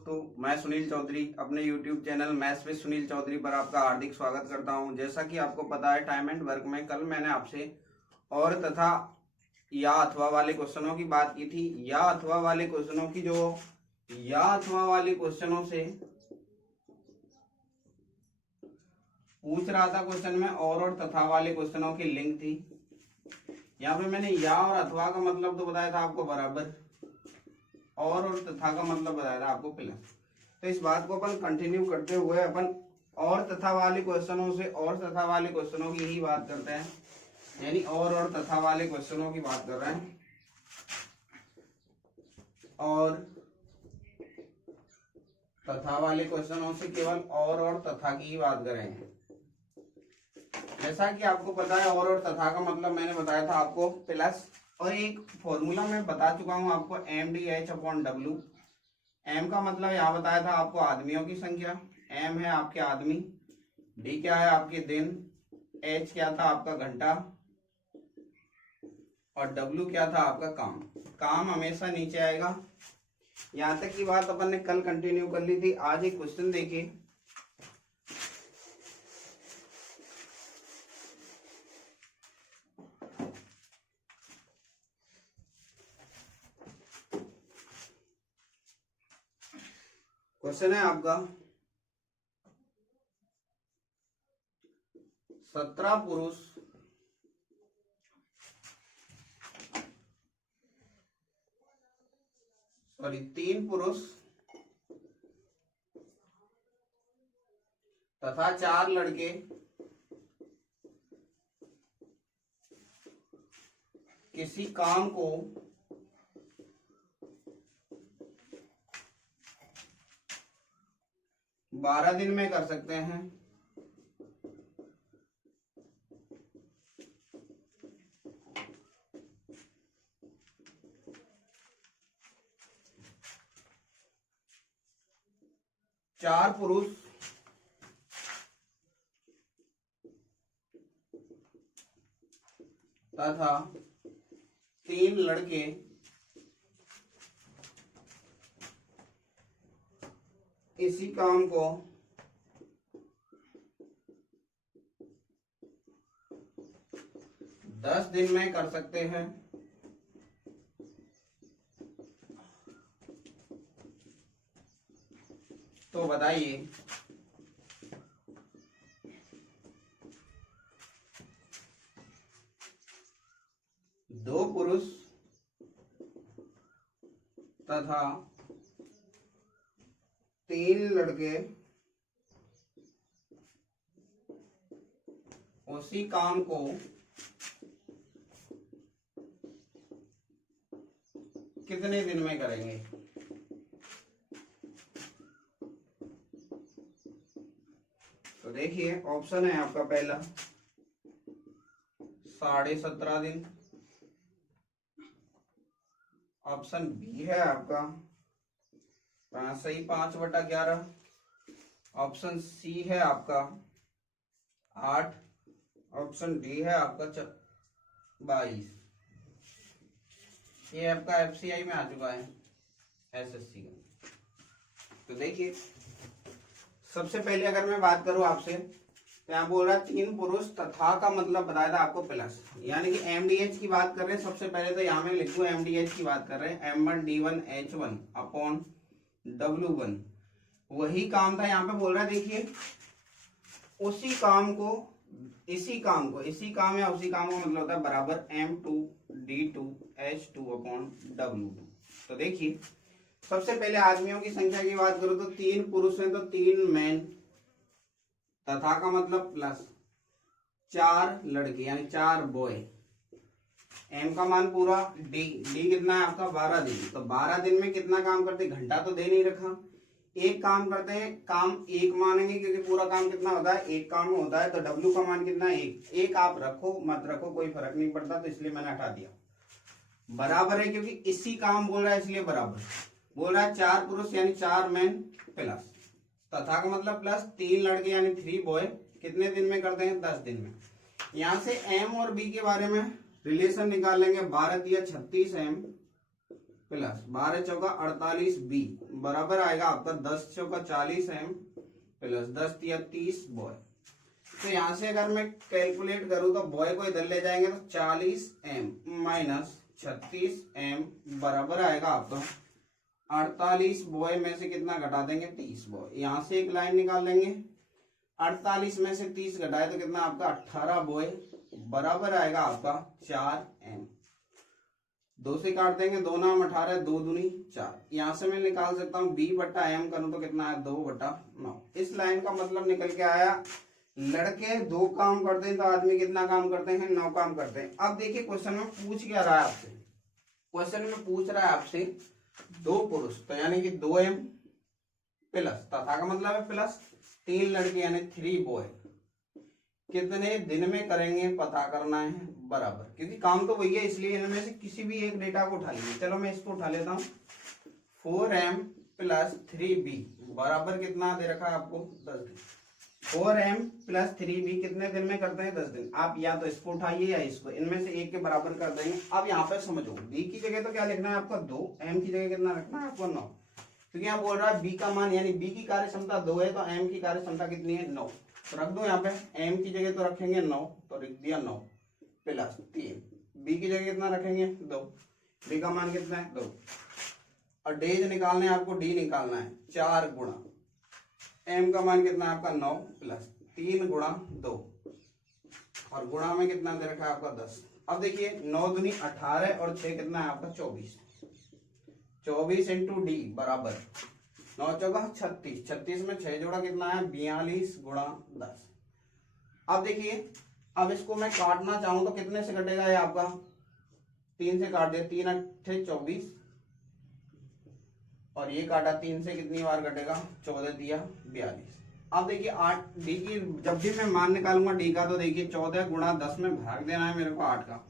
दोस्तों, मैं सुनील चौधरी अपने YouTube channel maths with Sunil Chaudhary पर आपका हार्दिक स्वागत करता हूं। जैसा कि आपको पता है, टाइम एंड वर्क में कल मैंने आपसे और तथा या अथवा वाले क्वेश्चनों की बात की थी। या अथवा वाले क्वेश्चनों की या अथवा वाले क्वेश्चनों से पूछ रहा था क्वेश्चन में और तथा वाले क्वेश्चनों की लिंक थी। यहाँ पे मैंने या और अथवा का मतलब तो बताया था आपको बराबर, और तथा का मतलब बताया था आपको प्लस। तो इस बात को अपन कंटिन्यू करते हुए अपन और तथा वाले क्वेश्चनों से और तथा वाले क्वेश्चनों की ही बात करते हैं, यानी और तथा वाले क्वेश्चनों की बात कर रहे हैं और तथा वाले क्वेश्चनों से केवल और तथा की ही बात करेंगे। जैसा कि आपको पता है, और तथा का मतलब मैंने बताया था आपको प्लस, और एक फॉर्मूला मैं बता चुका हूं आपको mdh/w। m का मतलब यहाँ बताया था आपको आदमियों की संख्या, m है आपके आदमी, d क्या है आपके दिन, h क्या था आपका घंटा और w क्या था आपका काम। काम हमेशा नीचे आएगा। यहाँ तक की बात अपन ने कल कंटिन्यू कर ली थी। आज एक क्वेश्चन देखिए। क्वेश्चन है आपका 17 पुरुष सॉरी 3 पुरुष तथा 4 लड़के किसी काम को बारह दिन में कर सकते हैं। चार पुरुष तथा 3 लड़के इसी काम को 10 दिन में कर सकते हैं। तो बताइए दो पुरुष तथा 3 लड़के उसी काम को कितने दिन में करेंगे। तो देखिए, ऑप्शन है आपका पहला 17.5 दिन, ऑप्शन बी है आपका सही 5/11, ऑप्शन सी है आपका 8, ऑप्शन डी है आपका 22। ये आपका एफसीआई में आ चुका है, एसएससी का। तो देखिए, सबसे पहले अगर मैं बात करूं आपसे, तो यहाँ बोल रहा है 3 पुरुष तथा का मतलब बताया था आपको प्लस, यानी कि एमडीएच की बात कर रहे हैं। सबसे पहले तो यहाँ में लिखूं एमडीएच की बात कर रहे हैं, m1d1h1/w1। वही काम था यहाँ पे बोल रहा है। देखिए, उसी काम या उसी काम का मतलब होता है बराबर m2d2h2/w2। तो देखिए, सबसे पहले आदमियों की संख्या की बात करो तो 3 पुरुष हैं तो 3 मैन, तथा का मतलब प्लस 4 लड़के यानी 4 बॉय। एम का मान पूरा, डी कितना है आपका 12 दिन। तो 12 दिन में कितना काम करते, घंटा तो दे नहीं रखा, एक काम करते हैं, काम एक मानेंगे क्योंकि पूरा काम कितना होता है, एक काम होता है। तो डब्ल्यू का मान कितना है, एक आप रखो मत रखो कोई फर्क नहीं पड़ता, तो इसलिए मैंने हटा दिया। बराबर है क्योंकि इसी काम बोल रहा है इसलिए बराबर बोल रहा है। 4 पुरुष यानी 4 मैन प्लस तथा का मतलब प्लस 3 लड़के यानी 3 बॉय कितने दिन में करते हैं, 10 दिन में। यहां से एम और बी के बारे में रिलेशन निकाल लेंगे। 12 या 36 एम प्लस 12 चौका 48 बी बराबर आएगा आपका 10 चौका 40 एम प्लस 10 तिया 30 बॉय। तो यहां से अगर मैं कैलकुलेट करूं तो बॉय को इधर ले जाएंगे तो 40 एम माइनस 36 एम बराबर आएगा आपका 48 बॉय में से कितना घटा देंगे 30 बॉय। यहां से एक लाइन निकाल लेंगे 48 में से 30 घटाए तो कितना आपका 18 बॉय बराबर आएगा आपका 4 एम। 2 से काट देंगे 2 नाम 18 2 दूनी 4। यहां से मैं निकाल सकता हूं b बट्टा एम करूं तो कितना है 2 बट्टा 9। इस लाइन का मतलब निकल के आया लड़के 2 काम करते हैं तो आदमी कितना काम करते हैं 9 काम करते हैं। अब देखिए क्वेश्चन में पूछ क्या रहा है आपसे, क्वेश्चन में पूछ रहा है आपसे 2 पुरुष तो यानी कि 2m प्लस तथा का मतलब है प्लस 3 लड़के यानी 3 बॉय कितने दिन में करेंगे पता करना है बराबर, क्योंकि काम तो वही है इसलिए इनमें से किसी भी एक डेटा को उठा लीजिए। चलो मैं इसको उठा लेता हूँ 4m प्लस 3b बराबर कितना दे रखा है आपको 10 दिन। 4m प्लस 3b कितने दिन में करते हैं 10 दिन। आप या तो इसको उठाइए या इसको, इनमें से एक के बराबर कर देंगे। अब यहाँ पे समझो b की जगह तो क्या लिखना है आपका 2, m की जगह कितना रखना है आपको 9, क्योंकि यहाँ बोल रहा है b का मान यानी b की कार्य क्षमता 2 है तो m की कार्य क्षमता कितनी है 9। तो रख दो यहाँ पे m की जगह तो रखेंगे 9 तो लिख दिया 9 प्लस 3, b की जगह कितना रखेंगे 2, b का मान कितना है 2 और डेज निकालना है आपको d निकालना है 4 गुणा m का मान कितना है आपका 9 प्लस 3 गुणा 2 और गुणा में कितना दे रखा है आपका 10। अब देखिए 9 दूनी 18 और 6 कितना है आपका 24 इंटू डी बराबर 9 चौका 36, 36 में 6 जोड़ा कितना है 42 गुणा 10। अब देखिए अब इसको मैं काटना चाहूं तो कितने से कटेगा ये आपका 3 से काट दिया 3 अट्ठे 24 और ये काटा 3 से कितनी बार कटेगा 14 दिया 42। अब देखिए 8 डी की जब भी मैं मान निकालूंगा डी का तो देखिए 14 गुणा 10 में भाग देना है मेरे को 8 का।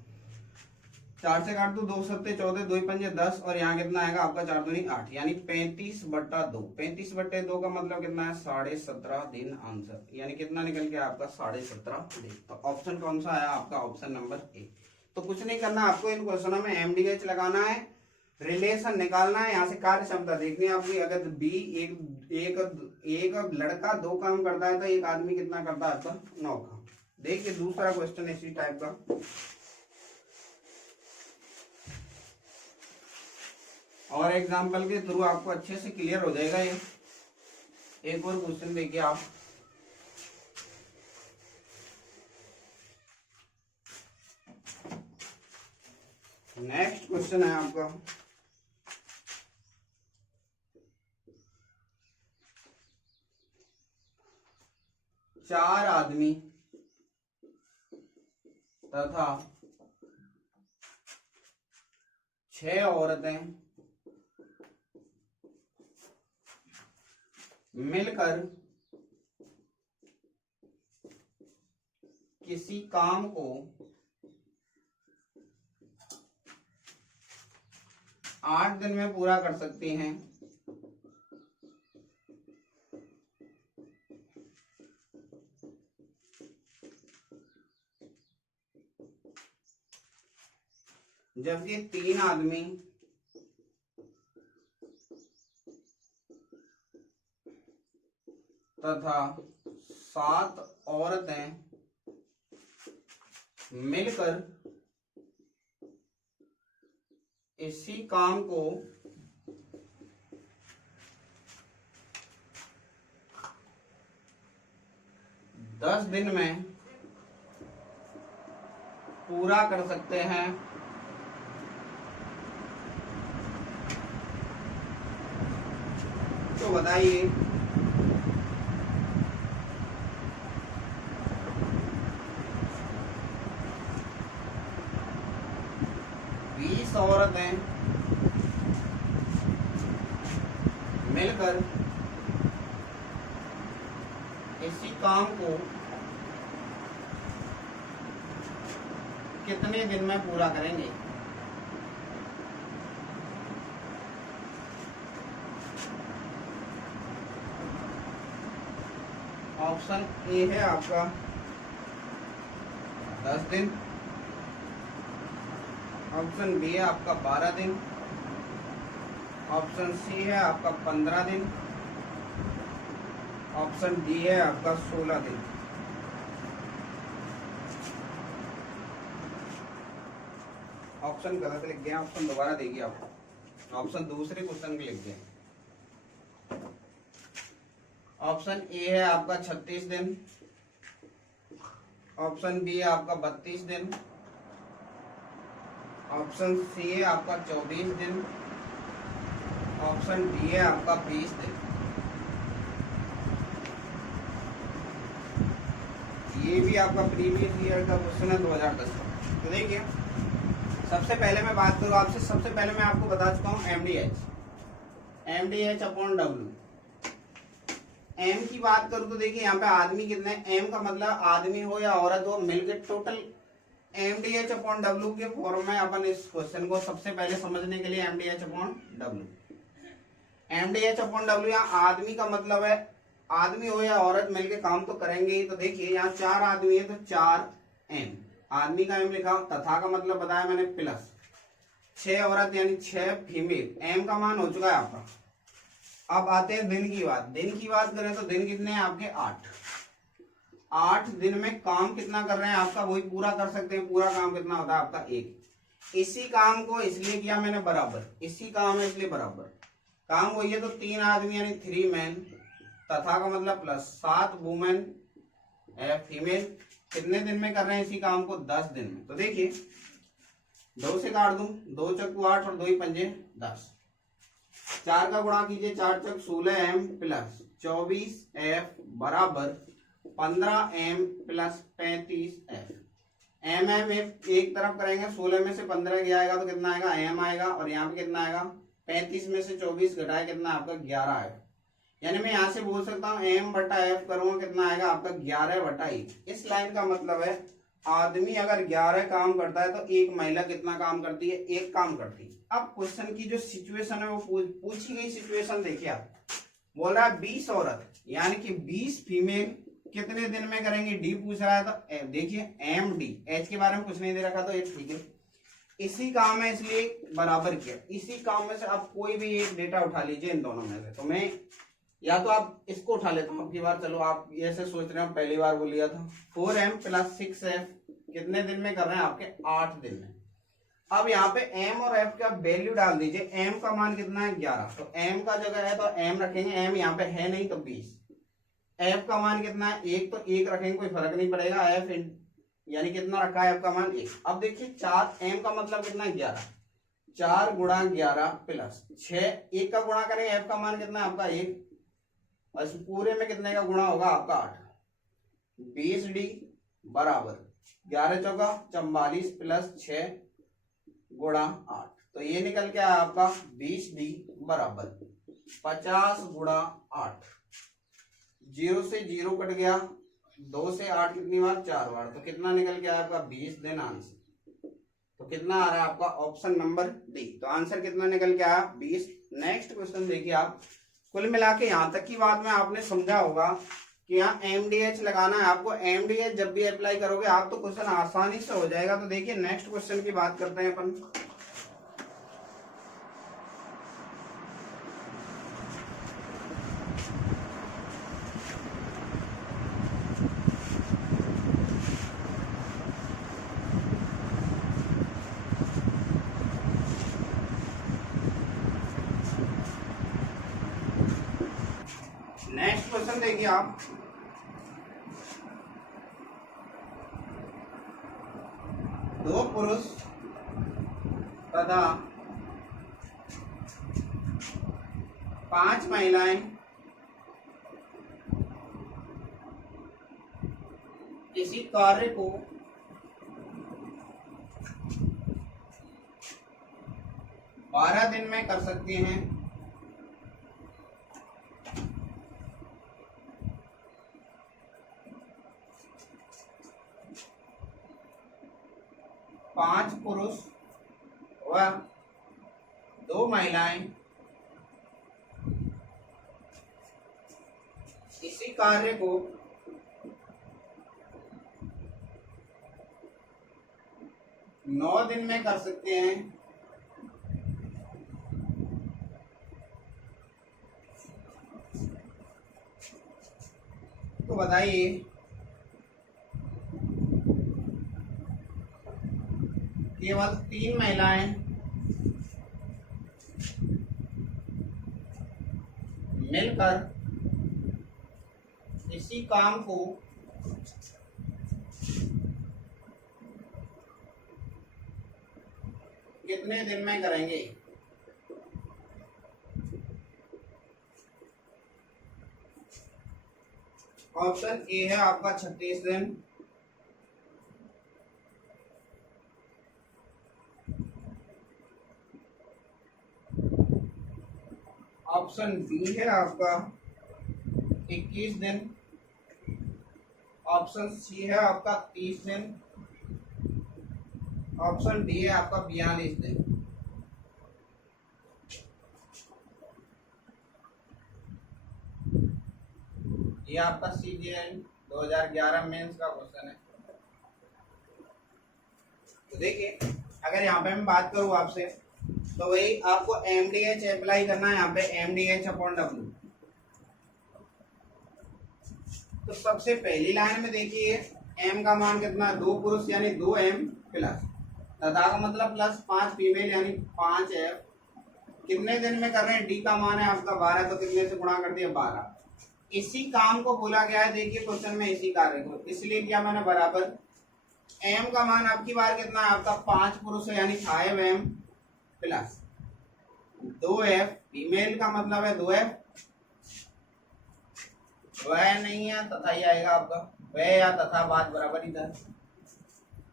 4 से काट दो 2 सत्ते 14 2 पंजे 10 और यहाँ कितना आएगा आपका 4 दूनी 8 यानी 35 बट्टा 2। 35 बट्टे 2 का मतलब कितना है 17.5 दिन आंसर, यानी कितना निकल गया आपका 17.5 दिन। तो ऑप्शन कौन सा आया आपका ऑप्शन नंबर ए। तो कुछ नहीं करना आपको इन क्वेश्चनों में एमडीएच लगाना है, रिलेशन निकालना है, यहाँ से कार्य क्षमता देखनी है आपकी। अगर बी एक लड़का 2 काम करता है तो एक आदमी कितना करता है आपका 9 काम। देखिए दूसरा क्वेश्चन इसी टाइप का और एग्जाम्पल के थ्रू आपको अच्छे से क्लियर हो जाएगा ये। एक और क्वेश्चन देखिए आप, नेक्स्ट क्वेश्चन है आपका 4 आदमी तथा 6 औरतें मिलकर किसी काम को 8 दिन में पूरा कर सकती हैं। जबकि 3 आदमी तथा 7 औरतें मिलकर इसी काम को 10 दिन में पूरा कर सकते हैं। तो बताइए औरतें मिलकर इसी काम को कितने दिन में पूरा करेंगे। ऑप्शन ए है आपका 10 दिन, ऑप्शन बी है आपका 12 दिन ऑप्शन सी है आपका 15 दिन, ऑप्शन डी है आपका 16 दिन। ऑप्शन गलत लिख गया, ऑप्शन दोबारा देखिए आप, ऑप्शन दूसरे क्वेश्चन के लिख गए। ऑप्शन ए है आपका 36 दिन, ऑप्शन बी है आपका 32 दिन, ऑप्शन सी है आपका 24 दिन, ऑप्शन डी है आपका 20 दिन। ये भी आपका प्रीवियस ईयर का क्वेश्चन है 2010 का। तो देखिए सबसे पहले मैं बात करूँ आपसे, सबसे पहले मैं आपको बता चुका हूँ एमडीएच अपॉन डब्ल्यू। एम की बात करूँ तो देखिए यहाँ पे आदमी कितने, एम का मतलब आदमी हो या औरत हो मिलकर टोटल एमडीएच अपॉन डब्ल्यू के फॉर्म में अपन इस क्वेश्चन को सबसे पहले समझने के लिए MDH upon W, MDH upon W यहाँ आदमी का मतलब है आदमी हो या औरत मिलके काम तो करेंगे ही। तो देखिए यहाँ 4 आदमी है तो 4 एम, आदमी का एम लिखा, तथा का मतलब बताया मैंने प्लस 6 औरत यानी 6 फीमेल, एम का मान हो चुका है आपका। अब आते हैं दिन की बात, दिन की बात करें तो दिन कितने हैं आपके 8 दिन में काम कितना कर रहे हैं आपका वही पूरा कर सकते हैं। पूरा काम कितना होता है आपका 1। इसी काम को इसलिए किया मैंने बराबर, इसी काम है इसलिए बराबर, काम वही है तो 3 आदमी यानी 3 मैन, तथा का मतलब प्लस 7 वुमेन फीमेल, कितने दिन में कर रहे हैं इसी काम को 10 दिन में। तो देखिए 2 से काट दूं, 2 चक्कू 8 और 2 ही पंजे 10, 4 का गुणा कीजिए, 4 चक 16 एम प्लस 24 एफ बराबर 15 M plus 35 F. M M एक तरफ करेंगे, 16 में से 15 गया आएगा तो कितना आएगा एम आएगा, और यहाँ पे कितना आएगा 35 में से 24 घटाए कितना आपका 11 आएगा। यानी मैं यहाँ से बोल सकता हूँ एम बटा एफ करूंगा कितना आएगा आपका 11/1। इस लाइन का मतलब है आदमी अगर 11 काम करता है तो एक महिला कितना काम करती है, 1 काम करती है। अब क्वेश्चन की जो सिचुएशन है वो पूछी गई सिचुएशन देखिए आप, बोल रहा है 20 औरत यानी कि 20 फीमेल कितने दिन में करेंगे, डी पूछ रहा है। तो देखिए एम डी, एच के बारे में कुछ नहीं दे रखा तो ये ठीक है, इसी काम में इसलिए बराबर किया। इसी काम में से आप कोई भी एक डेटा उठा लीजिए इन दोनों में से, तो मैं या तो आप इसको उठा लेता हूँ आपकी बार, चलो आप ऐसे सोच रहे हो पहली बार बोल लिया था 4m प्लस 6f कितने दिन में कर रहे हैं आपके 8 दिन में। अब यहाँ पे m और f का वैल्यू डाल दीजिए, m का मान कितना है 11, तो m का जगह है तो m रखेंगे, m यहाँ पे है नहीं तो 20, f का मान कितना है 1 तो 1 रखेंगे कोई फर्क नहीं पड़ेगा, f यानी कितना रखा है f का मान 1। अब देखिए 4 m का मतलब कितना है 11, 4 गुणा 11 प्लस 6, 1 का गुणा करेंगे f का मान कितना है आपका 1, और इस पूरे में कितने का गुणा होगा आपका 8, 20d बराबर 11 चौका 44 प्लस 6 गुणा 8, तो ये निकल के आया आपका 20d बराबर 50 गुणा 8। 0 से 0 कट गया, 2 से 8 कितनी बार 4 बार, तो कितना निकल के आया आपका 20 देन आंसर। तो कितना आ रहा है आपका ऑप्शन नंबर डी, तो आंसर कितना निकल के आया 20। नेक्स्ट क्वेश्चन देखिए आप, कुल मिला के यहाँ तक की बात में आपने समझा होगा कि यहाँ एमडीएच लगाना है आपको। एमडीएच जब भी अप्लाई करोगे आप तो क्वेश्चन आसानी से हो जाएगा। तो देखिए नेक्स्ट क्वेश्चन की बात करते हैं अपन। नेक्स्ट क्वेश्चन देखिए आप, दो पुरुष तथा 5 महिलाएं किसी कार्य को बारह दिन में कर सकते हैं। पांच पुरुष व 2 महिलाएं इसी कार्य को 9 दिन में कर सकते हैं। बताइए केवल 3 महिलाएं मिलकर इसी काम को कितने दिन में करेंगे? ऑप्शन ए है आपका 36 दिन, ऑप्शन बी है आपका 21 दिन, ऑप्शन सी है आपका 30 दिन, ऑप्शन डी है आपका 42 दिन। ये आपका CGL 2011 मेंस का क्वेश्चन है। तो देखिए अगर यहाँ पे मैं बात करूँ आपसे तो वही आपको MDH अप्लाई करना है, यहाँ पे MDH/W। तो सबसे पहली लाइन में देखिए M का मान कितना, 2 पुरुष यानी 2M प्लस तथा का मतलब प्लस 5 फीमेल यानी 5F। कितने दिन में कर रहे हैं? D का मान है आपका 12, तो कितने से गुणा कर दिया? 12। इसी काम को बोला गया है, देखिए क्वेश्चन में इसी कार्य को, इसलिए क्या मैंने बराबर M का मान आपकी बार कितना है आपका 5 पुरुष है यानी 5M प्लस 2F फीमेल का मतलब है 2F, वह नहीं है तथा ही आएगा आपका, वह या तथा बात बराबर ही था।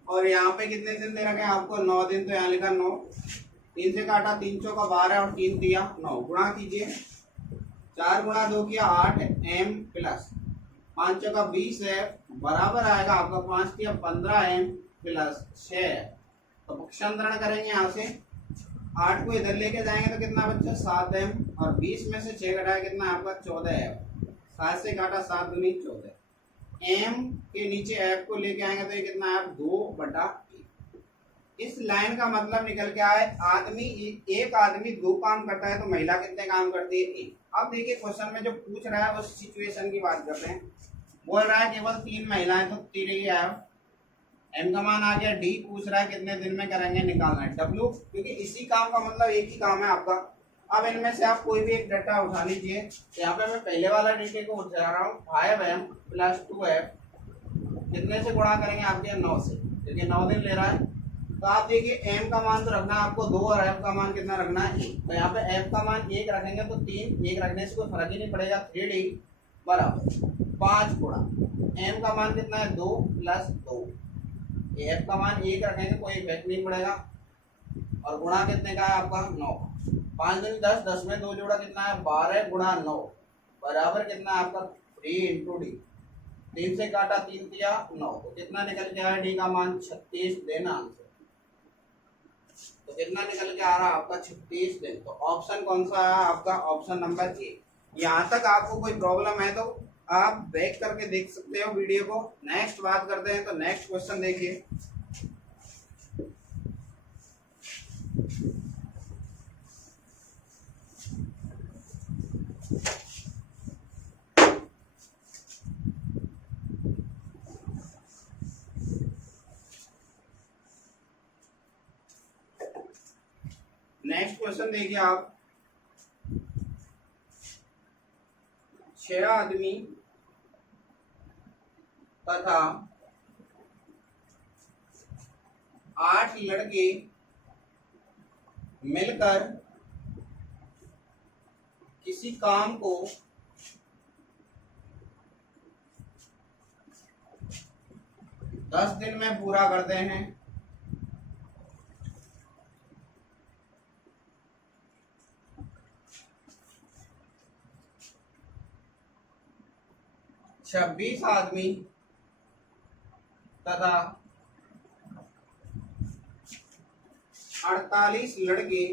और यहाँ पे कितने दिन दे रखे हैं आपको? 9 दिन, तो यहाँ लिखा 9, 3 से काटा 3 चौका 12 और 3 दिया 9, गुणा कीजिए 4 गुणा 2 किया 8M प्लस 5 चौका 20 है बराबर आएगा आपका 5 किया 15M प्लस 6। तो पक्षांतरण करेंगे यहाँ से 8 को इधर लेके जाएंगे तो कितना बच्चा? 7M, और 20 में से 6 घटाया कितना आपका? 14F। 7 से काटा 7 दूनी 14। M के नीचे F को लेके आएंगे तो ये कितना है? 2/1। इस लाइन का मतलब निकल के आए एक आदमी 2 काम करता है तो महिला कितने काम करती है? 1। अब देखिए क्वेश्चन में जो पूछ रहा है उस सिचुएशन की बात करते हैं। बोल रहा है केवल 3 महिलाएं, तो 3 ही है। M का मान आ गया, D पूछ रहा है कितने दिन में करेंगे, निकालना है W, क्योंकि इसी काम का मतलब एक ही काम है आपका। अब इनमें से आप कोई भी एक डाटा उठा लीजिए। यहाँ पे मैं पहले वाला डेटे को उठा रहा हूँ 5M प्लस 2F, कितने से गुणा करेंगे आपके? 9 से, क्योंकि 9 दिन ले रहा है। तो आप देखिए M का मान तो रखना है आपको 2 और F का मान कितना रखना है? 1। तो यहाँ पे F का मान 1 रखेंगे तो 3, 1 रखने से कोई फर्क ही नहीं पड़ेगा। 3D बराबर 5 गुणा M का मान कितना है? 2 प्लस 2, F का मान 1 रखेंगे कोई इफेक्ट नहीं पड़ेगा, और गुणा कितने का है आपका? 9। 5 दूनी 10, 10 में 2 जोड़ा कितना है? 12 गुणा 9 बराबर कितना है आपका? 3 इंटू डी। 3 से काटा 3 दिया 9, तो कितना निकल के आया? डी का मान 36 दिन आंसर। तो कितना निकल के आ रहा है आपका? 36 दिन। तो ऑप्शन कौन सा है आपका? Option number A. यहाँ तक आपको कोई प्रॉब्लम है तो आप बैक करके देख सकते हो वीडियो को। नेक्स्ट बात करते हैं, तो नेक्स्ट क्वेश्चन देखिए। नेक्स्ट क्वेश्चन देखिए आप, 6 आदमी तथा 8 लड़के मिलकर किसी काम को 10 दिन में पूरा करते हैं। छब्बीस आदमी तथा 48 लड़के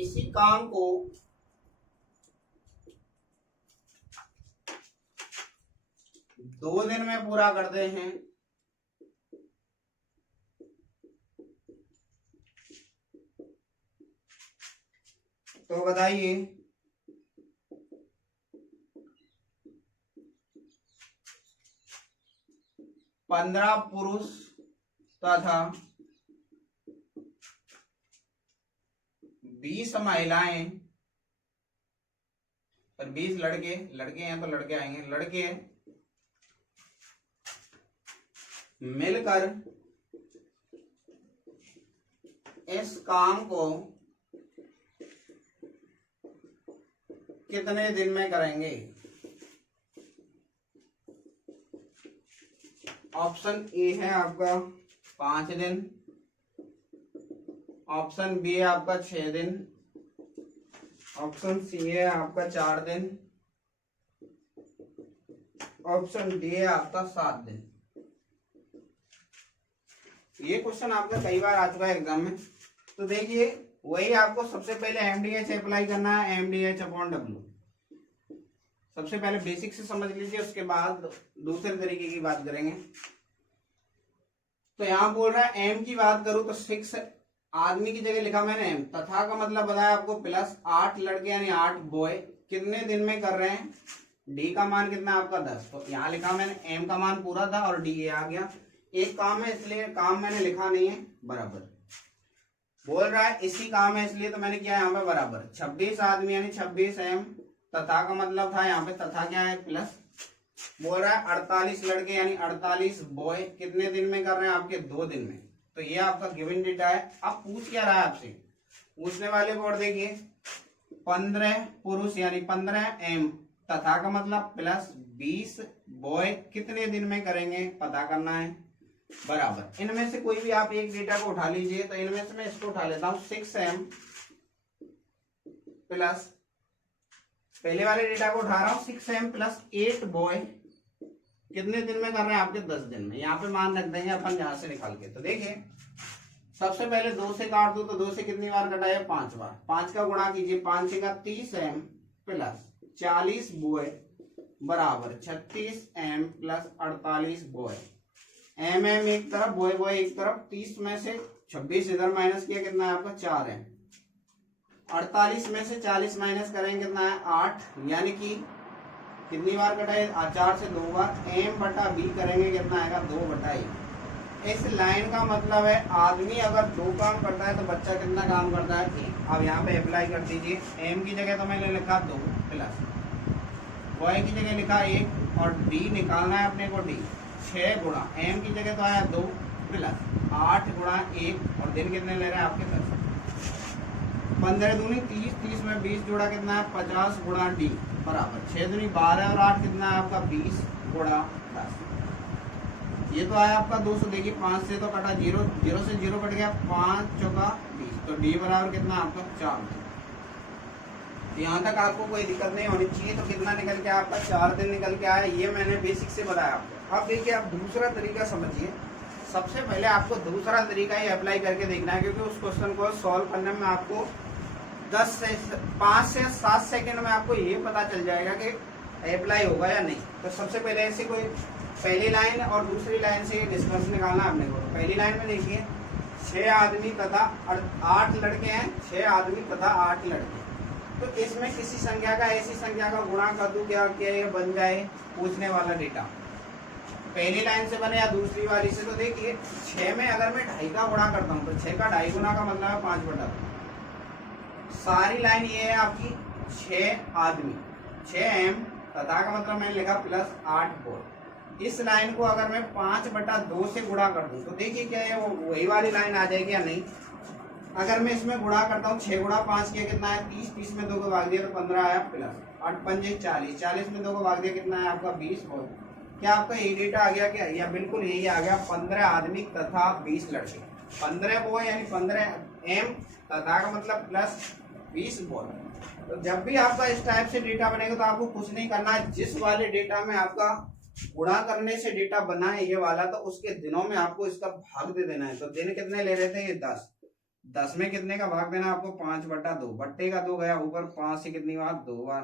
इसी काम को 2 दिन में पूरा करते हैं। तो बताइए 15 पुरुष तथा 20 महिलाएं और 20 लड़के, लड़के हैं तो लड़के आएंगे, लड़के मिलकर इस काम को कितने दिन में करेंगे? ऑप्शन ए है आपका 5 दिन, ऑप्शन बी है आपका 6 दिन, ऑप्शन सी है आपका 4 दिन, ऑप्शन डी है आपका 7 दिन। ये क्वेश्चन आपका कई बार आ चुका है एग्जाम में। तो देखिए वही आपको सबसे पहले एमडीएच अप्लाई करना है, एमडीएच अपॉन डब्ल्यू। सबसे पहले बेसिक से समझ लीजिए, उसके बाद दूसरे तरीके की बात करेंगे। तो यहां बोल रहा है एम की बात करूं तो 6 आदमी की जगह लिखा मैंने एम, तथा का मतलब बताया आपको प्लस 8 लड़के यानी 8 बॉय कितने दिन में कर रहे हैं? डी का मान कितना आपका 10। तो यहाँ लिखा मैंने एम का मान पूरा था और डी ये आ गया। एक काम है इसलिए काम मैंने लिखा नहीं है बराबर, बोल रहा है इसी काम है इसलिए तो मैंने किया यहाँ पे बराबर। 26 आदमी यानी 26 एम, तथा का मतलब था यहाँ पे तथा क्या है प्लस, बोल रहा है 48 लड़के यानी 48 बॉय कितने दिन में कर रहे हैं? आपके 2 दिन में। तो ये आपका गिवन डेटा है। अब पूछ क्या रहा है आपसे, पूछने वाले को और देखिए 15 पुरुष यानी 15 एम, तथा का मतलब प्लस 20 बॉय कितने दिन में करेंगे पता करना है बराबर। इनमें से कोई भी आप एक डेटा को उठा लीजिए। तो इनमें से मैं इसको उठा लेता हूं 6 एम प्लस, पहले वाले डेटा को उठा रहा हूं 6 एम प्लस 8 बॉय कितने दिन में कर रहे हैं? आपके 10 दिन में। यहाँ पे मान रख देंगे अपन यहां से निकाल के। तो देखिए सबसे पहले 2 से काट दो तो 2 से कितनी बार कटा है? 5 बार। 5 का गुणा कीजिए, 5 का 30 एम प्लस 40 बॉय बराबर 36 M plus 48 boy. M M एक तरफ, बॉय बॉय एक तरफ। 30 में से 26 इधर माइनस किया, कितना है आपका? 4 है। 48 में से 40 माइनस करेंगे कितना है? 8, यानी कि कितनी बार कटाए? 4 से 2 बार। एम बटा बी करेंगे कितना आएगा? 2/1। इस लाइन का मतलब है आदमी अगर 2 काम करता है तो बच्चा कितना काम करता है? 1। अब यहाँ पे अप्लाई कर दीजिए। एम की जगह तो मैंने लिखा 2 प्लस, बॉय की जगह लिखा 1 और डी निकालना है अपने को। डी 6 गुणा एम की जगह तो आया 2 प्लस 8 गुणा 1 और दिन कितने ले रहे हैं आपके? 10। 15 दूनी 30, 30 में 20 जोड़ा कितना है? 50 गुणा डी बराबर 6 दूनी 12 और 8 कितना है आपका? 20 गुणा 10। ये तो आया आपका 200। देखिए 5 से तो कटा 0, 0 से 0 कट गया, 5 चौका 20। तो डी बराबर कितना आपका? 4। यहाँ तक आपको कोई दिक्कत नहीं होनी चाहिए। तो कितना निकल के आपका? 4 दिन निकल के आया। ये मैंने बेसिक से बताया आपको। अब देखिए आप दूसरा तरीका समझिए। सबसे पहले आपको दूसरा तरीका ही अप्लाई करके देखना है, क्योंकि उस क्वेश्चन को सॉल्व करने में आपको 5 से 7 सेकंड में आपको ये पता चल जाएगा कि अप्लाई होगा या नहीं। तो सबसे पहले ऐसे कोई पहली लाइन और दूसरी लाइन से डिस्टेंस निकालना है अपने को। पहली लाइन में देखिए 6 आदमी तथा 8 लड़के हैं, 6 आदमी तथा 8 लड़के। तो इसमें किसी संख्या का ऐसी संख्या का गुणा कर दूं क्या ये बन जाए पूछने वाला डेटा। पहली लाइन से बने या दूसरी वाली से। तो देखिए 6 में अगर मैं 2.5 का गुणा करता हूँ तो 6 का 2.5 गुना का मतलब है 5/2। सारी लाइन ये है आपकी 6 आदमी, 6 एम तथा का मतलब मैंने लिखा प्लस 8 बॉय। इस लाइन को अगर मैं 5/2 से गुणा कर दूं तो देखिए क्या है वो वही वाली लाइन आ जाएगी या नहीं। अगर मैं इसमें गुणा करता हूँ 6 गुणा 5 किया कितना है? 30, 30 में 2 को भाग दिया तो 15 आया प्लस 8 पंजे 40, 40 में 2 को भाग दिया कितना है आपका? 20 बॉय। क्या आपका यही डेटा आ गया क्या? या बिल्कुल यही आ गया। 15 आदमी तथा 20 लड़के, 15 बॉय यानी 15 एम तथा का मतलब प्लस 20 बॉय। तो जब भी आपका इस टाइप से डेटा बनेगा तो आपको कुछ नहीं करना है। जिस वाले डेटा में आपका गुणा करने से डेटा बना है ये वाला, तो उसके दिनों में आपको इसका भाग दे देना है। तो दिन कितने ले रहे थे? ये 10। 10 में कितने का भाग देना आपको? 5/2। बट्टे का 2 गया ऊपर, 5 से कितनी बार? 2 बार।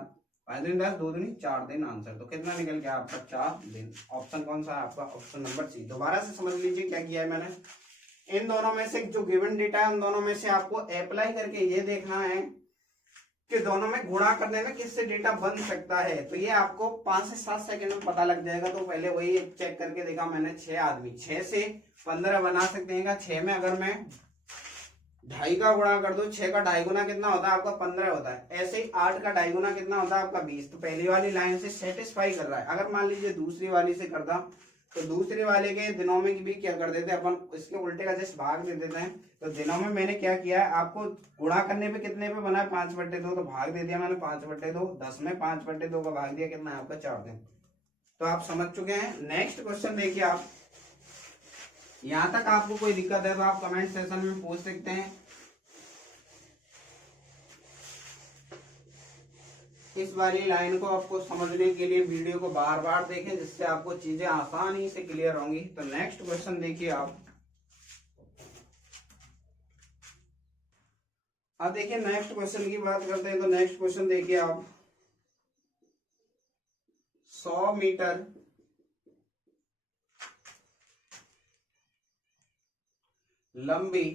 5 दूनी 10, 2 दूनी 4 दिन आंसर। तो कितना निकल गया आपका? 4 दिन। ऑप्शन कौन सा है आपका? Option number C. दोबारा से समझ लीजिए क्या किया है मैंने। इन दोनों में से जो गिवन डेटा है उन दोनों में से आपको अप्लाई करके ये देखना है कि दोनों में गुणा करने में किससे डेटा बन सकता है, तो ये आपको 5 से 7 सेकंड में पता लग जाएगा। तो पहले वही चेक करके देखा मैंने, 6 आदमी 6 से 15 बना सकते हैं। 6 में अगर मैं 2.5 का गुणा कर दो, 6 का 2.5 गुना कितना होता है आपका 15 होता है। ऐसे ही 8 का 2.5 गुना कितना होता है आपका 20। तो पहली वाली लाइन से सेटिस्फाई कर रहा है। अगर मान लीजिए दूसरी वाली से करता, तो दूसरे वाले के दिनों में भी क्या कर देते अपन, इसके उल्टे का जस्ट भाग दे देते हैं। तो दिनों में मैंने क्या किया है, आपको गुणा करने पे कितने पे बना है 5/2, तो भाग दे दिया मैंने 5/2। 10 में 5/2 का भाग दिया, कितना है आपका 4 दिन। तो आप समझ चुके हैं। नेक्स्ट क्वेश्चन देखिए आप, यहां तक आपको कोई दिक्कत है तो आप कमेंट सेक्शन में पूछ सकते हैं। इस वाली लाइन को आपको समझने के लिए वीडियो को बार बार देखें, जिससे आपको चीजें आसानी से क्लियर होंगी। तो नेक्स्ट क्वेश्चन देखिए आप, अब देखिए नेक्स्ट क्वेश्चन की बात करते हैं। तो नेक्स्ट क्वेश्चन देखिए आप, 100 मीटर लंबी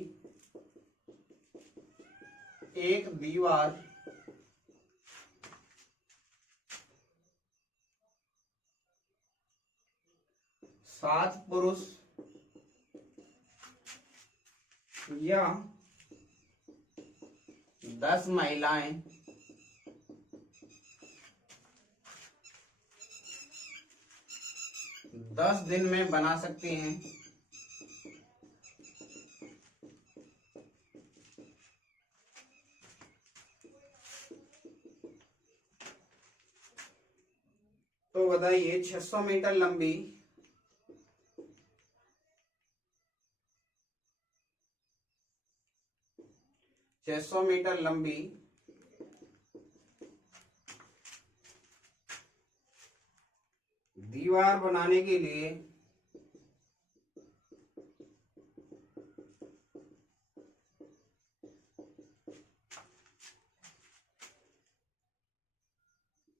एक दीवार 7 पुरुष या 10 महिलाएं 10 दिन में बना सकती हैं। तो बताइए 600 मीटर लंबी दीवार बनाने के लिए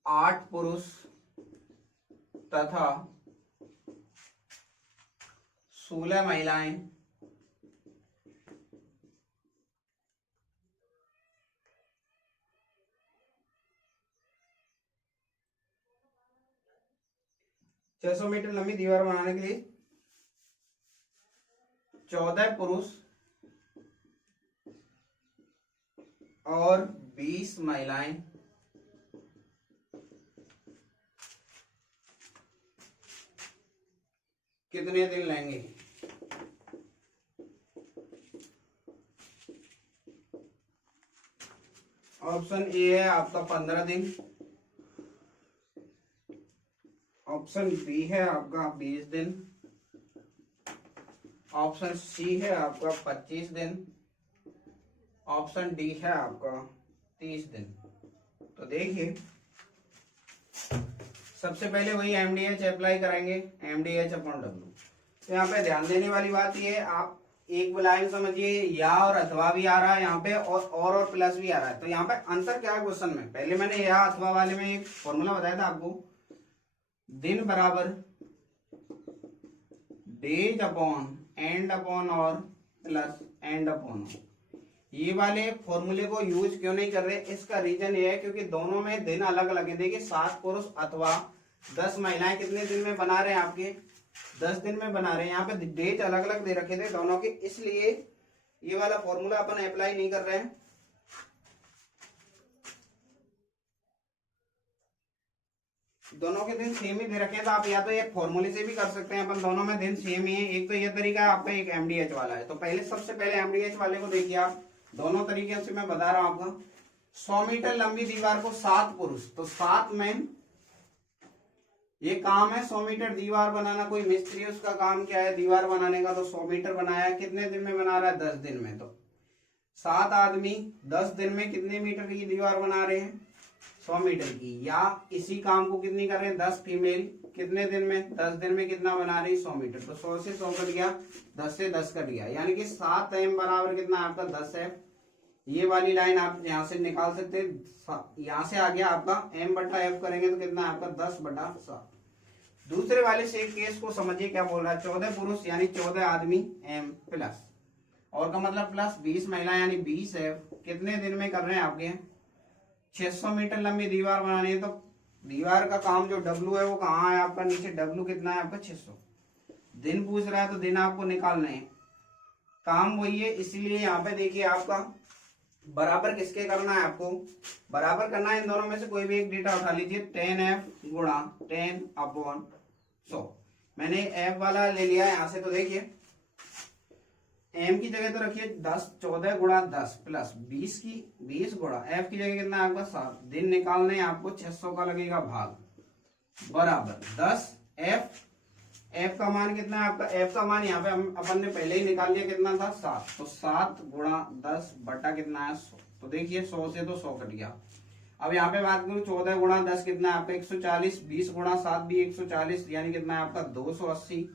8 पुरुष तथा 16 महिलाएं छह 600 मीटर लंबी दीवार बनाने के लिए 14 पुरुष और 20 महिलाएं कितने दिन लेंगे। ऑप्शन ए है आपका 15 दिन, ऑप्शन बी है आपका 20 दिन, ऑप्शन सी है आपका 25 दिन, ऑप्शन डी है आपका 30 दिन। तो देखिए सबसे पहले वही एमडीएच अप्लाई करेंगे, एमडीएच अपॉन डब्ल्यू। तो यहाँ पे ध्यान देने वाली बात ये है, आप एक लाइन समझिए, या और अथवा भी आ रहा है यहाँ पे, और प्लस भी आ रहा है। तो यहाँ पे अंतर क्या है क्वेश्चन में, पहले मैंने या अथवा वाले में एक फॉर्मूला बताया था आपको, दिन बराबर डेज अपॉन एंड अपॉन और प्लस एंड अपॉन। ये वाले फॉर्मूले को यूज क्यों नहीं कर रहे, इसका रीजन ये है क्योंकि दोनों में दिन अलग अलग है। देखिए 7 पुरुष अथवा 10 महिलाएं कितने दिन में बना रहे हैं, आपके 10 दिन में बना रहे हैं। यहाँ पे डेट अलग अलग दे रखे थे दोनों के, इसलिए ये वाला फॉर्मूला अपन अप्लाई नहीं कर रहे हैं। दोनों के दिन सेम ही दे रखे हैं, तो आप या तो एक फॉर्मूले से भी कर सकते हैं अपन, दोनों में दिन सेम ही है। एक तो ये तरीका है आपका, एक एमडीएच वाला है। तो पहले सबसे पहले एमडीएच वाले को देखिए आप, दोनों तरीके से मैं बता रहा हूं आपको। 100 मीटर लंबी दीवार को 7 पुरुष, तो 7 में ये काम है 100 मीटर दीवार बनाना। कोई मिस्त्री उसका काम क्या है दीवार बनाने का, तो 100 मीटर बनाया, कितने दिन में बना रहा है 10 दिन में। तो 7 आदमी 10 दिन में कितने मीटर की दीवार बना रहे हैं 100 मीटर की। या इसी काम को कितनी कर रहे हैं 10 फीमेल, कितने दिन में 10 दिन में कितना बना रही 100 मीटर। तो 100 से 100 कट गया, 10 से 10 कट गया, यानी कि 7 m बराबर कितना आपका 10 है। ये वाली लाइन आप यहां से निकाल सकते हैं, यहां से आ गया आपका m/f करेंगे तो कितना आपका 10/7। दूसरे वाले से केस को समझिए क्या बोल रहा है, 14 पुरुष यानी 14 आदमी m प्लस और का मतलब प्लस 20 महिला यानी 20 f कितने दिन में कर रहे हैं आपके 600 मीटर लंबी दीवार बनानी है, तो दीवार का काम जो W है वो कहाँ है आपका, नीचे W कितना है आपका 600। दिन पूछ रहा है तो दिन आपको निकालना है, काम वही है, इसीलिए यहाँ पे देखिए आपका बराबर किसके करना है, आपको बराबर करना है इन दोनों में से कोई भी एक डेटा उठा लीजिए। 10F गुणा 10/100। मैंने F वाला ले लिया यहाँ से, तो देखिए M की जगह तो रखिए 10, 14 गुणा 10 प्लस 20 की 20 गुणा F की जगह कितना है आपका 7। दिन निकालने आपको 600 का लगेगा भाग, बराबर 10F। F का मान कितना है आपका, F का मान यहाँ पे अपन ने पहले ही निकाल लिया, कितना था 7, तो 7 गुणा 10 बटा कितना है 100। तो देखिए 100 से तो 100 कट गया। अब यहाँ पे बात करूँ 14 गुणा 10 कितना है आपका 140, 20 गुणा 7 भी 140, यानी कितना है आपका 280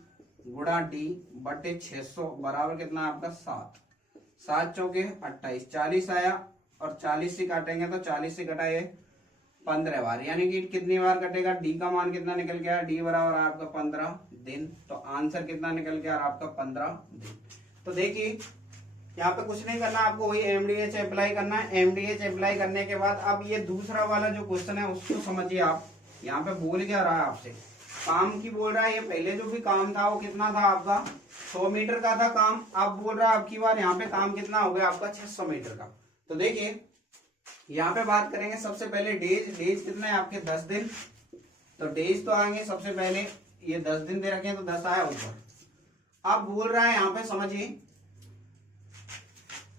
गुणा D बटे 600 बराबर कितना है आपका 7। 7 चौके 28, 40 आया और 40 से काटेंगे तो 40 से कटाए 15 बार, यानी कि कितनी बार कटेगा, डी का मान कितना निकल गया, डी बराबर आपका 15 दिन। तो आंसर कितना निकल गया आपका 15 दिन। तो देखिए यहाँ पे कुछ नहीं करना, आपको वही एमडीएच अप्लाई करना है। एमडीएच अप्लाई करने के बाद अब ये दूसरा वाला जो क्वेश्चन है उसको समझिए आप। यहाँ पे बोल क्या रहा है आपसे, काम की बोल रहा है, ये पहले जो भी काम था वो कितना था आपका 100 मीटर का था काम। अब बोल रहा है आपकी बार यहाँ पे काम कितना हो गया आपका 600 मीटर का। तो देखिए यहाँ पे बात करेंगे सबसे पहले डेज। डेज कितने हैं आपके 10 दिन, तो डेज तो आएंगे सबसे पहले, ये 10 दिन दे रखे हैं तो 10 आया ऊपर। अब बोल रहा है यहाँ पे समझिए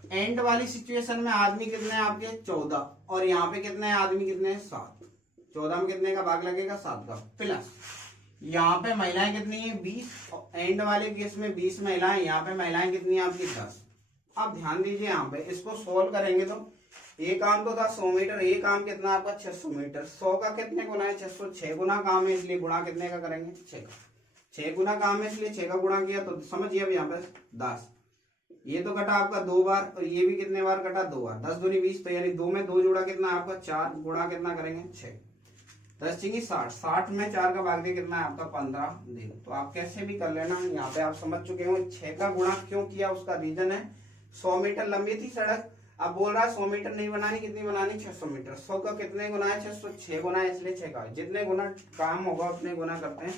एंड वाली सिचुएशन में आदमी कितने हैं आपके 14, और यहाँ पे कितने हैं आदमी, कितने हैं 7। 14 में कितने का भाग लगेगा 7 का, प्लस यहाँ पे महिलाएं कितनी है 20, एंड वाले केस में 20 महिलाएं, यहाँ पे महिलाएं कितनी है आपकी 10। अब ध्यान दीजिए यहाँ पे इसको सोल्व करेंगे तो ये काम तो था 100 मीटर, ये काम कितना आपका 600 मीटर। 100 का कितने गुना है 600, 6 गुना काम है, इसलिए गुणा कितने का करेंगे 6 का। 6 गुना काम है इसलिए 6 का गुणा किया, तो समझिए अब यहाँ पे 10, ये तो कटा आपका 2 बार और ये भी कितने बार कटा 2 बार, 10 दूनी 20, तो यानी 2 में 2 जोड़ा कितना आपका 4, गुणा कितना करेंगे 6, 10 चिंगी 60, 60 में 4 का भाग दे कितना है आपका 15 दिन। तो आप कैसे भी कर लेना, यहाँ पे आप समझ चुके हो 6 का गुणा क्यों किया, उसका रीजन है 100 मीटर लंबी थी सड़क। अब बोल रहा है 100 मीटर नहीं बनानी, कितनी बनानी 600 मीटर। 100 का कितने गुना है 600, 6 गुना है, इसलिए 6 का जितने गुना काम होगा उतने गुना करते हैं।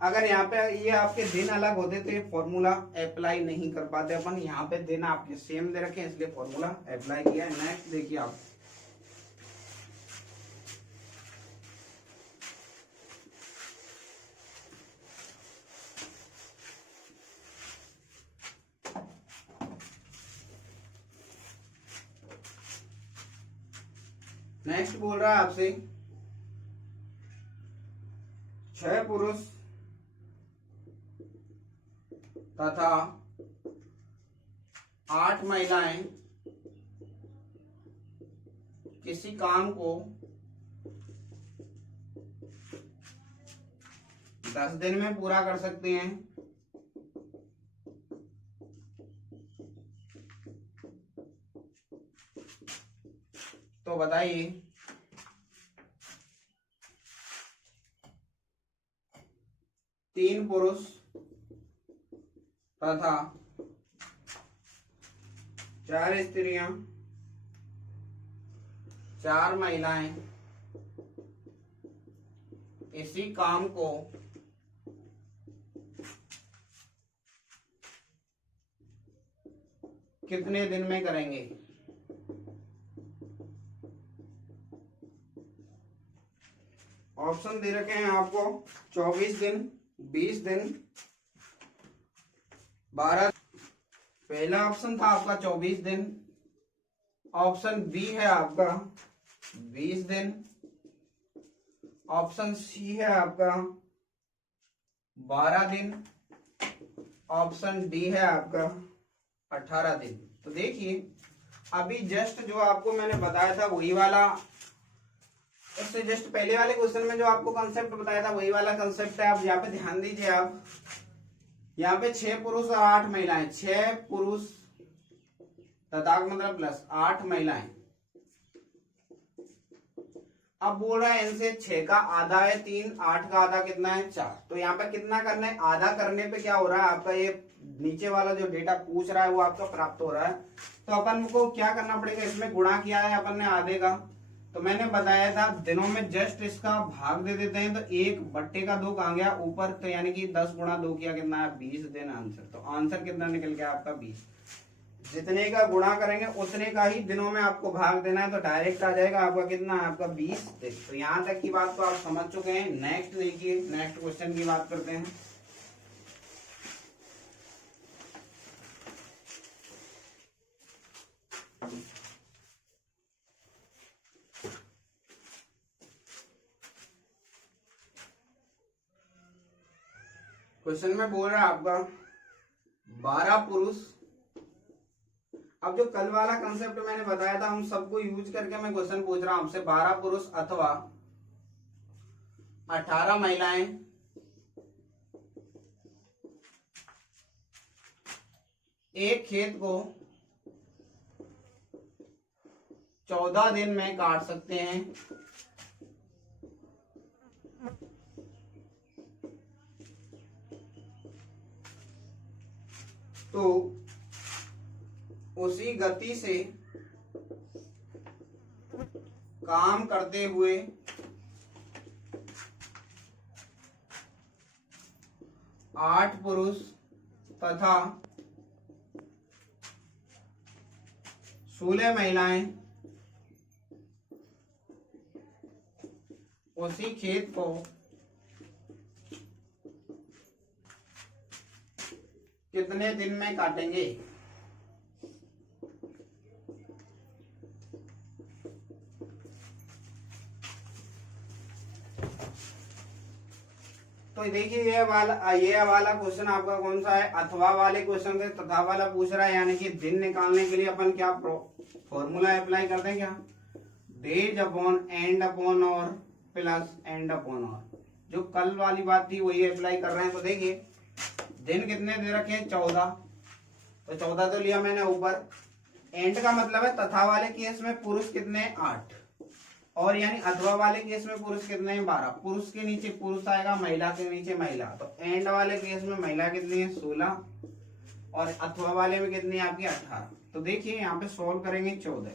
अगर यहाँ पे ये आपके दिन अलग होते तो ये फॉर्मूला अप्लाई नहीं कर पाते अपन, यहाँ पे दिन आपके सेम दे रखे हैं इसलिए फॉर्मूला अप्लाई किया है। नेक्स्ट देखिए आप, नेक्स्ट बोल रहा है आपसे 6 पुरुष तथा 8 महिलाएं किसी काम को 10 दिन में पूरा कर सकते हैं। तो बताइए तीन पुरुष तथा 4 स्त्रियां 4 महिलाएं इसी काम को कितने दिन में करेंगे। ऑप्शन दे रखे हैं आपको 24 दिन, 20 दिन, 12। पहला ऑप्शन था आपका 24 दिन, ऑप्शन बी है आपका 20 दिन, ऑप्शन सी है आपका 12 दिन, ऑप्शन डी है आपका 18 दिन। तो देखिए अभी जस्ट जो आपको मैंने बताया था वही वाला, इससे जस्ट पहले वाले क्वेश्चन में जो आपको कंसेप्ट बताया था वही वाला कंसेप्ट है। आप यहाँ पे ध्यान दीजिए, आप यहाँ पे 6 पुरुष और 8 महिलाएं, 6 पुरुष तथा मतलब प्लस 8 महिलाएं। अब बोल रहा है इनसे 6 का आधा है 3, 8 का आधा कितना है 4। तो यहाँ पे कितना करना है, आधा करने पे क्या हो रहा है आपका ये नीचे वाला जो डेटा पूछ रहा है वो आपका प्राप्त हो रहा है। तो अपन को क्या करना पड़ेगा, इसमें गुणा किया है अपन ने आधे का, तो मैंने बताया था दिनों में जस्ट इसका भाग दे देते हैं, तो 1/2 का 2 कहाँ गया ऊपर, तो यानी कि 10 गुणा 2 किया कितना है 20 दिन आंसर। तो आंसर कितना निकल गया आपका 20। जितने का गुणा करेंगे उतने का ही दिनों में आपको भाग देना है, तो डायरेक्ट आ जाएगा आपका कितना है आपका 20 दिन। तो यहाँ तक की बात तो आप समझ चुके हैं। नेक्स्ट देखिए, नेक्स्ट क्वेश्चन की बात करते हैं। क्वेश्चन में बोल रहा है आपका 12 पुरुष। अब जो कल वाला कंसेप्ट मैंने बताया था हम सबको यूज करके मैं क्वेश्चन पूछ रहा हूं आपसे, 12 पुरुष अथवा 18 महिलाएं एक खेत को 14 दिन में काट सकते हैं, तो उसी गति से काम करते हुए 8 पुरुष तथा 16 महिलाएं उसी खेत को कितने दिन में काटेंगे। तो देखिए ये वाला क्वेश्चन आपका कौन सा है, अथवा वाले क्वेश्चन से तथा वाला पूछ रहा है, यानी कि दिन निकालने के लिए अपन क्या फॉर्मूला अप्लाई करते हैं, क्या डेज अपॉन एंड अपॉन और प्लस एंड अपॉन और। जो कल वाली बात थी वही अप्लाई कर रहे हैं। तो देखिए दिन कितने दे रखे हैं 14, तो 14 तो लिया मैंने ऊपर। एंड का मतलब है तथा वाले केस में पुरुष कितने हैं 8, और यानी अथवा वाले केस में पुरुष कितने हैं 12। पुरुष के नीचे पुरुष आएगा, महिला के नीचे महिला। तो एंड वाले केस में महिला कितनी है 16, और अथवा वाले में कितनी है आपकी 18। तो देखिए यहाँ पे सोल्व करेंगे 14,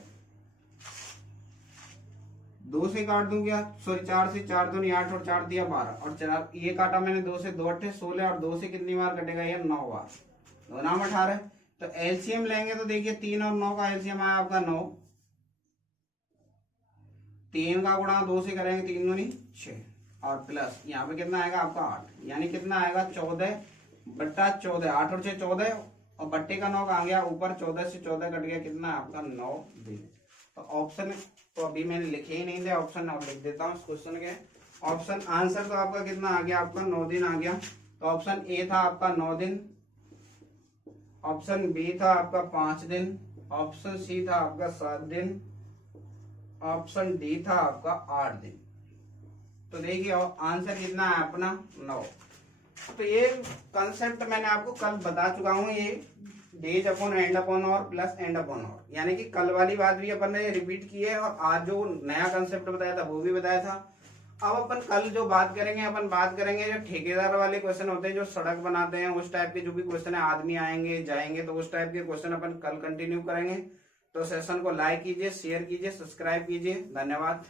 2 से काट दूं क्या, सॉरी 4 से, 4 दूनी 8 और 4 दिया 12, और 4 ये काटा मैंने 2 से, 2 8 16, और 2 से कितनी बार कटेगा ये 9 बार, 2 नाम 18। तो एलसीएम लेंगे तो देखिए 3 और 9 का एलसीएम आया आपका 9, 3 का गुणा 2 से करेंगे 3 दूनी 6, और प्लस यहाँ पे कितना आएगा आपका 8, यानी कितना आएगा 14/14, 8 और 6 14, और बट्टे का 9 कहाँ गया ऊपर, 14 से 14 कट गया, कितना आपका 9 दिन। तो ऑप्शन तो अभी मैंने लिखे ही नहीं थे, ऑप्शन अब लिख देता हूँ इस क्वेश्चन के। ऑप्शन आंसर तो आपका कितना आ गया आपका 9 दिन आ गया। तो ऑप्शन ए था आपका 9 दिन, ऑप्शन बी था आपका 5 दिन, ऑप्शन सी था आपका 7 दिन, ऑप्शन डी था आपका 8 दिन। तो देखिए आंसर कितना है अपना 9। तो ये कंसेप्ट मैंने आपको कल बता चुका हूँ, ये डेज अपॉन एंड अपॉन और प्लस एंड अपॉन और, यानी कि कल वाली बात भी अपन ने रिपीट की है, और आज जो नया कंसेप्ट बताया था वो भी बताया था। अब अपन कल जो बात करेंगे, अपन बात करेंगे जो ठेकेदार वाले क्वेश्चन होते हैं, जो सड़क बनाते हैं उस टाइप के जो भी क्वेश्चन है, आदमी आएंगे जाएंगे, तो उस टाइप के क्वेश्चन अपन कल कंटिन्यू करेंगे। तो सेशन को लाइक कीजिए, शेयर कीजिए, सब्सक्राइब कीजिए। धन्यवाद।